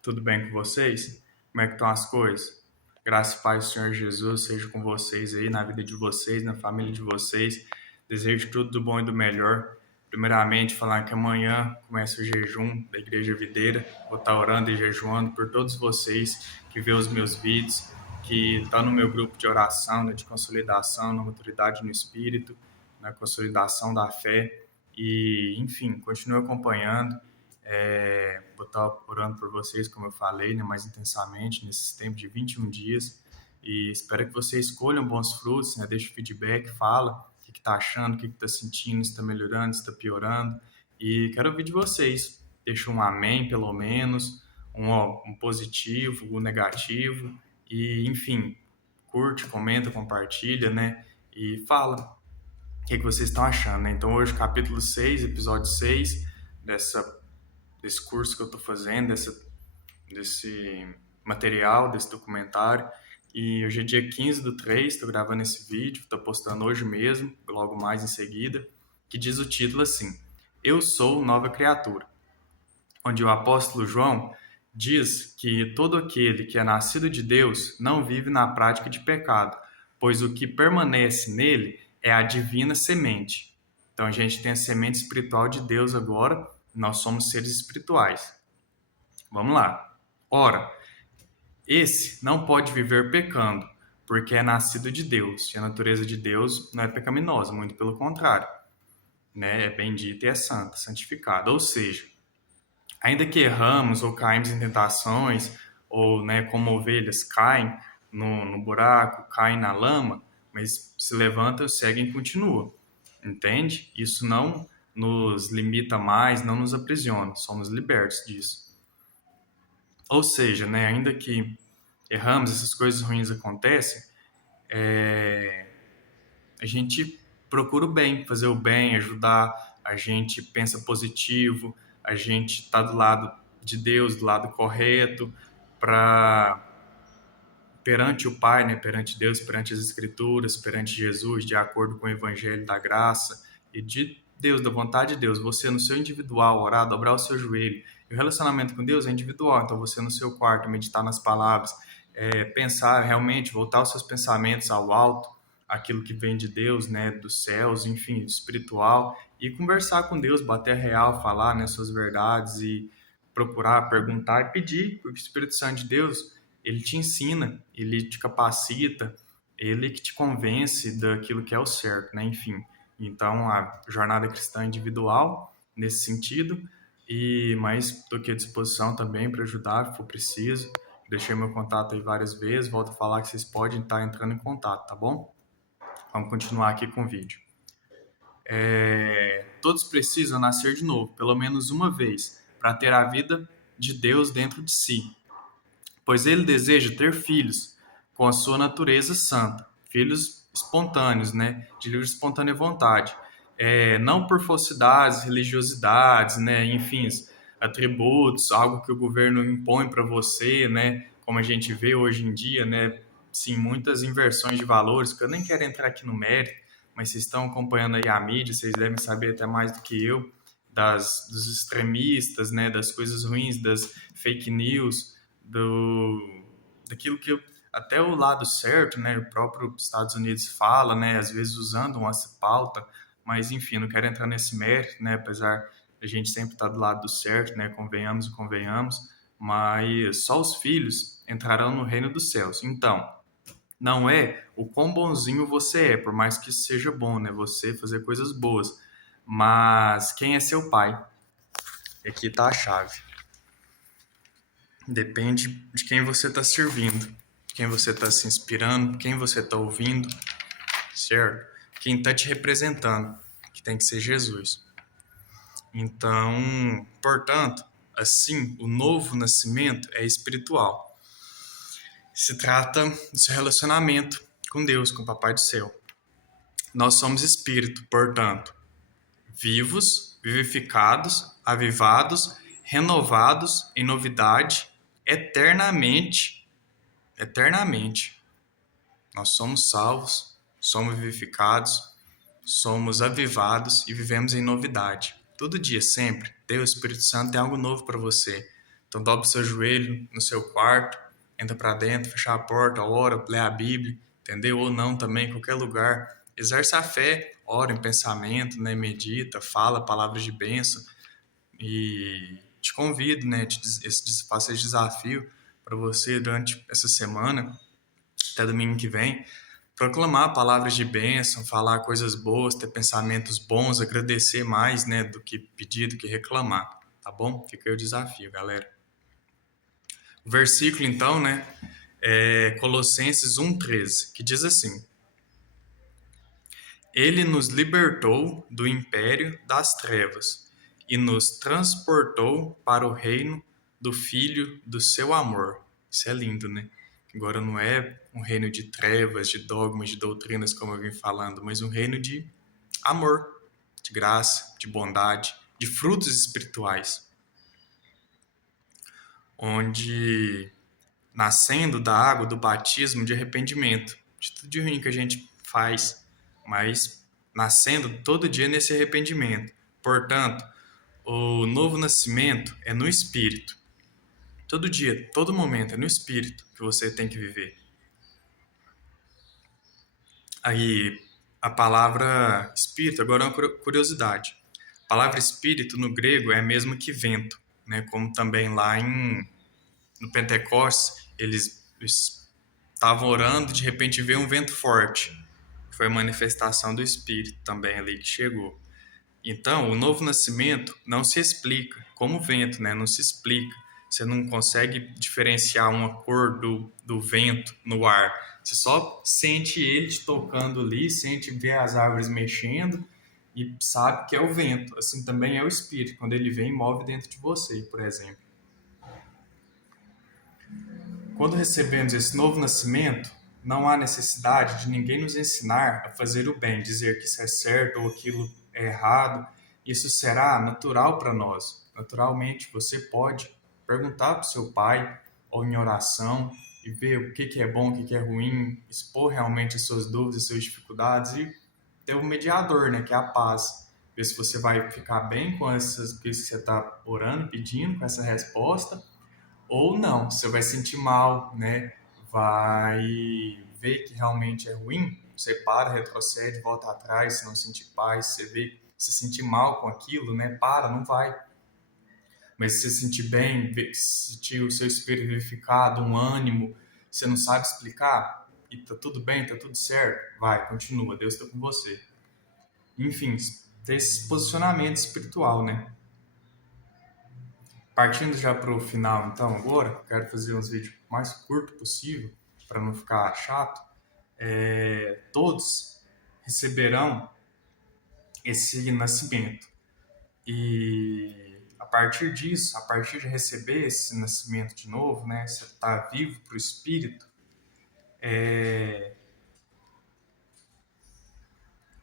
Tudo bem com vocês? Como é que estão as coisas? Graças e paz do Senhor Jesus seja com vocês aí, na vida de vocês, na família de vocês. Desejo tudo do bom e do melhor. Primeiramente, falar que amanhã começa o jejum da Igreja Videira. Vou estar orando e jejuando por todos vocês que vê os meus vídeos, que estão no meu grupo de oração, né, de consolidação, na maturidade no Espírito, na consolidação da fé. E, enfim, continue acompanhando. Vou estar orando por vocês, como eu falei, né, mais intensamente, nesses tempos de 21 dias. E espero que vocês escolham bons frutos, né, deixe feedback, fala o que está achando, o que está sentindo, se está melhorando, se está piorando. E quero ouvir de vocês. Deixa um amém, pelo menos, um positivo, um negativo. E, enfim, curte, comenta, compartilha, né? E fala o que vocês estão achando, né? Então, hoje, capítulo 6, episódio 6 desse curso que eu estou fazendo, desse material, desse documentário. E hoje é dia 15/3, estou gravando esse vídeo, estou postando hoje mesmo, logo mais em seguida, que diz o título assim: Eu sou nova criatura, onde o apóstolo João diz que todo aquele que é nascido de Deus não vive na prática de pecado, pois o que permanece nele é a divina semente. Então a gente tem a semente espiritual de Deus agora, nós somos seres espirituais. Vamos lá. Ora, esse não pode viver pecando, porque é nascido de Deus, e a natureza de Deus não é pecaminosa, muito pelo contrário, né? É bendita e é santa, santificada. Ou seja, ainda que erramos ou caímos em tentações, ou, né, como ovelhas caem no buraco, caem na lama, mas se levantam, seguem e continuam. Entende? Isso não nos limita mais, não nos aprisiona, somos libertos disso. Ou seja, né, ainda que erramos, essas coisas ruins acontecem, a gente procura o bem, fazer o bem, ajudar, a gente pensa positivo, a gente está do lado de Deus, do lado correto, para perante o Pai, né, perante Deus, perante as Escrituras, perante Jesus, de acordo com o Evangelho da graça e de Deus, da vontade de Deus. Você no seu individual, orar, dobrar o seu joelho. E o relacionamento com Deus é individual, então você no seu quarto, meditar nas palavras, pensar realmente, voltar os seus pensamentos ao alto, aquilo que vem de Deus, né, dos céus, enfim, espiritual, e conversar com Deus, bater real, falar, né, suas verdades e procurar, perguntar e pedir, porque o Espírito Santo de Deus, ele te ensina, ele te capacita, ele que te convence daquilo que é o certo, né? Enfim, então a jornada cristã é individual nesse sentido, mas estou aqui à disposição também para ajudar, se for preciso. Deixei meu contato aí várias vezes, volto a falar que vocês podem estar entrando em contato, tá bom? Vamos continuar aqui com o vídeo. Todos precisam nascer de novo, pelo menos uma vez, para ter a vida de Deus dentro de si, pois ele deseja ter filhos com a sua natureza santa, filhos espontâneos, né, de livre e espontânea vontade, não por falsidades, religiosidades, né, enfim, atributos, algo que o governo impõe para você, né, como a gente vê hoje em dia, né, sim, muitas inversões de valores, que eu nem quero entrar aqui no mérito, mas vocês estão acompanhando aí a mídia, vocês devem saber até mais do que eu, dos extremistas, né, das coisas ruins, das fake news, daquilo que até o lado certo, né, o próprio Estados Unidos fala, né, às vezes usando essa pauta, mas enfim, não quero entrar nesse mérito, né, apesar da gente sempre estar do lado do certo, né, convenhamos e convenhamos, mas só os filhos entrarão no reino dos céus. Então, não é o quão bonzinho você é, por mais que isso seja bom, né, você fazer coisas boas, mas quem é seu pai? E aqui está a chave. Depende de quem você está servindo, quem você está se inspirando, quem você está ouvindo, certo? Quem está te representando, que tem que ser Jesus. Então, portanto, assim, o novo nascimento é espiritual. Se trata do seu relacionamento com Deus, com o Papai do Céu. Nós somos espírito, portanto, vivos, vivificados, avivados, renovados em novidade, eternamente. Nós somos salvos, somos vivificados, somos avivados e vivemos em novidade. Todo dia, sempre, Deus, Espírito Santo, tem algo novo para você. Então dobra o seu joelho no seu quarto, entra para dentro, fecha a porta, ora, lê a Bíblia, entendeu? Ou não também, em qualquer lugar. Exerce a fé, ora em pensamento, né? Medita, fala palavras de bênção. E te convido, né? Faço esse desafio para você durante essa semana, até domingo que vem, proclamar palavras de bênção, falar coisas boas, ter pensamentos bons, agradecer mais, né, do que pedir, do que reclamar, tá bom? Fica aí o desafio, galera. O versículo, então, né, é Colossenses 1,13, que diz assim: Ele nos libertou do império das trevas e nos transportou para o reino do Filho do seu amor. Isso é lindo, né? Agora não é um reino de trevas, de dogmas, de doutrinas, como eu vim falando, mas um reino de amor, de graça, de bondade, de frutos espirituais, onde nascendo da água do batismo de arrependimento, de tudo de ruim que a gente faz, mas nascendo todo dia nesse arrependimento. Portanto, o novo nascimento é no Espírito. Todo dia, todo momento, é no Espírito que você tem que viver. Aí, a palavra Espírito, agora é uma curiosidade. A palavra Espírito no grego é a mesma que vento, né? Como também lá no Pentecostes, eles estavam orando e de repente veio um vento forte. Foi a manifestação do Espírito também ali que chegou. Então, o novo nascimento não se explica, como o vento, né? Não se explica. Você não consegue diferenciar uma cor do vento no ar. Você só sente ele te tocando ali, sente ver as árvores mexendo e sabe que é o vento. Assim também é o Espírito, quando ele vem e move dentro de você, por exemplo. Quando recebemos esse novo nascimento, não há necessidade de ninguém nos ensinar a fazer o bem, dizer que isso é certo ou aquilo é errado. Isso será natural para nós. Naturalmente, você pode perguntar para o seu pai ou em oração e ver o que é bom, o que é ruim, expor realmente as suas dúvidas, as suas dificuldades e ter um mediador, né, que é a paz. Ver se você vai ficar bem com essas que você está orando, pedindo, com essa resposta, ou não, você vai sentir mal, né? Vai ver que realmente é ruim, você para, retrocede, volta atrás, se não sentir paz, você vê, se sentir mal com aquilo, né? Para, não vai. Mas se você sentir bem, sentir o seu espírito vivificado, um ânimo, você não sabe explicar, e tá tudo bem, tá tudo certo, vai, continua, Deus está com você. Enfim, ter esse posicionamento espiritual, né? Partindo já para o final, então, agora, quero fazer uns vídeos mais curto possível, para não ficar chato. Todos receberão esse nascimento. E a partir disso, a partir de receber esse nascimento de novo, né, você está vivo para o Espírito,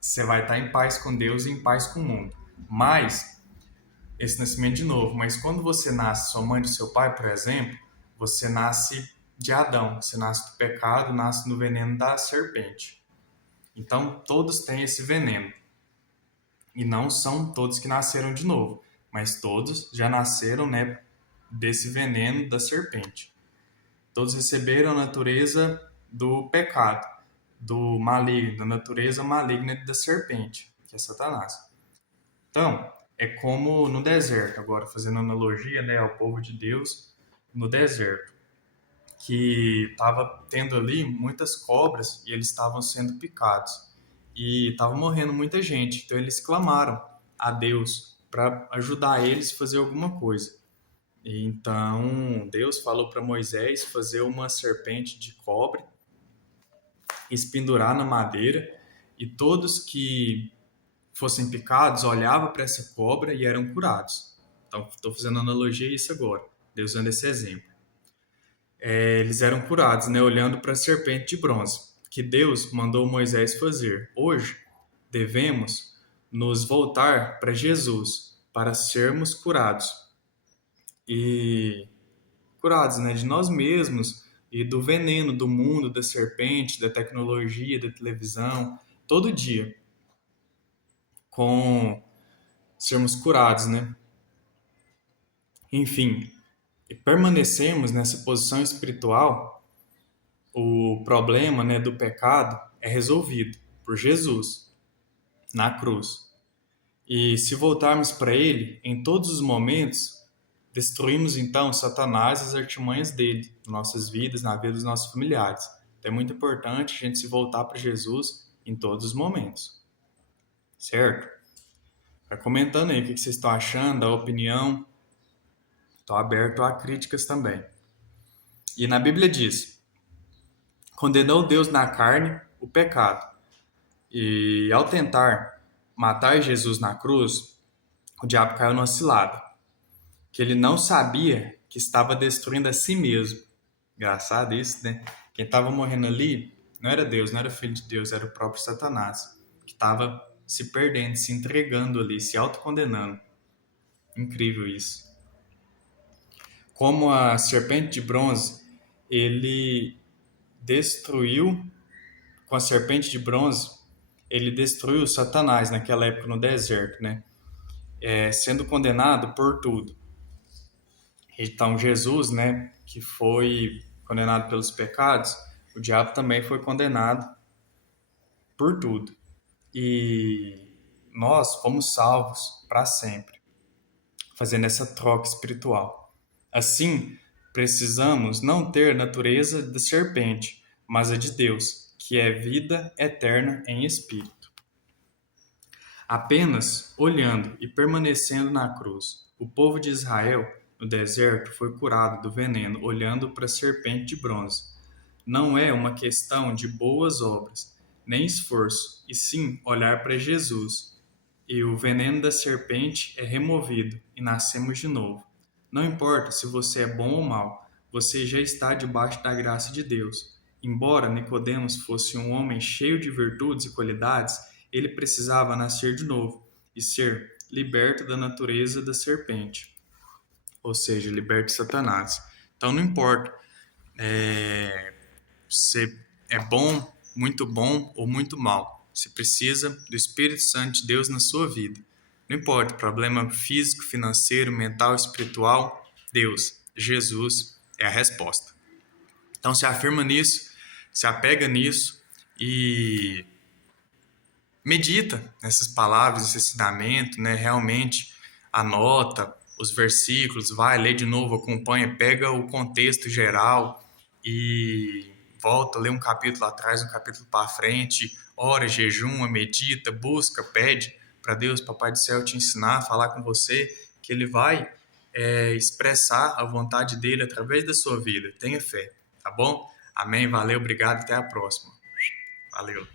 você vai estar em paz com Deus e em paz com o mundo. Mas esse nascimento de novo. Mas quando você nasce sua mãe e seu pai, por exemplo, você nasce de Adão, você nasce do pecado, nasce no veneno da serpente. Então, todos têm esse veneno. E não são todos que nasceram de novo, mas todos já nasceram, né, desse veneno da serpente. Todos receberam a natureza do pecado, do maligno, da natureza maligna da serpente, que é Satanás. Então, é como no deserto, agora fazendo analogia, né, ao povo de Deus no deserto, que estava tendo ali muitas cobras e eles estavam sendo picados e estava morrendo muita gente. Então eles clamaram a Deus para ajudar eles a fazer alguma coisa. E então Deus falou para Moisés fazer uma serpente de cobre, pendurar na madeira, e todos que fossem picados olhavam para essa cobra e eram curados. Então estou fazendo analogia a isso agora, Deus usando esse exemplo. Eles eram curados, né, olhando para a serpente de bronze, que Deus mandou Moisés fazer. Hoje, devemos nos voltar para Jesus, para sermos curados. E curados, né, de nós mesmos e do veneno do mundo, da serpente, da tecnologia, da televisão, todo dia, com sermos curados, né? Enfim, e permanecermos nessa posição espiritual, o problema, né, do pecado é resolvido por Jesus na cruz. E se voltarmos para Ele em todos os momentos, destruímos então Satanás e as artimanhas dele, em nossas vidas, na vida dos nossos familiares. Então é muito importante a gente se voltar para Jesus em todos os momentos, certo? Vai comentando aí o que vocês estão achando, a opinião. Estou aberto a críticas também. E na Bíblia diz: condenou Deus na carne o pecado. E ao tentar matar Jesus na cruz, o diabo caiu numa cilada, que ele não sabia que estava destruindo a si mesmo. Engraçado isso, né? Quem estava morrendo ali não era Deus, não era filho de Deus, era o próprio Satanás, que estava se perdendo, se entregando ali, se autocondenando. Incrível isso. Como a serpente de bronze, ele destruiu, com a serpente de bronze, ele destruiu Satanás naquela época no deserto, né? Sendo condenado por tudo. Então, Jesus, né, que foi condenado pelos pecados, o diabo também foi condenado por tudo. E nós fomos salvos para sempre, fazendo essa troca espiritual. Assim, precisamos não ter a natureza da serpente, mas a de Deus, que é vida eterna em espírito. Apenas olhando e permanecendo na cruz, o povo de Israel no deserto foi curado do veneno olhando para a serpente de bronze. Não é uma questão de boas obras, nem esforço, e sim olhar para Jesus. E o veneno da serpente é removido e nascemos de novo. Não importa se você é bom ou mal, você já está debaixo da graça de Deus. Embora Nicodemos fosse um homem cheio de virtudes e qualidades, ele precisava nascer de novo e ser liberto da natureza da serpente, ou seja, liberto de Satanás. Então não importa se é bom ou muito mal. Você precisa do Espírito Santo de Deus na sua vida. Não importa, problema físico, financeiro, mental, espiritual, Deus, Jesus é a resposta. Então se afirma nisso, se apega nisso e medita nessas palavras, esse ensinamento, né? Realmente anota os versículos, vai ler de novo, acompanha, pega o contexto geral e volta, lê um capítulo atrás, um capítulo para frente, ora, jejuma, medita, busca, pede para Deus, Papai do Céu, te ensinar, falar com você, que Ele vai expressar a vontade dele através da sua vida. Tenha fé, tá bom? Amém, valeu, obrigado, até a próxima. Valeu.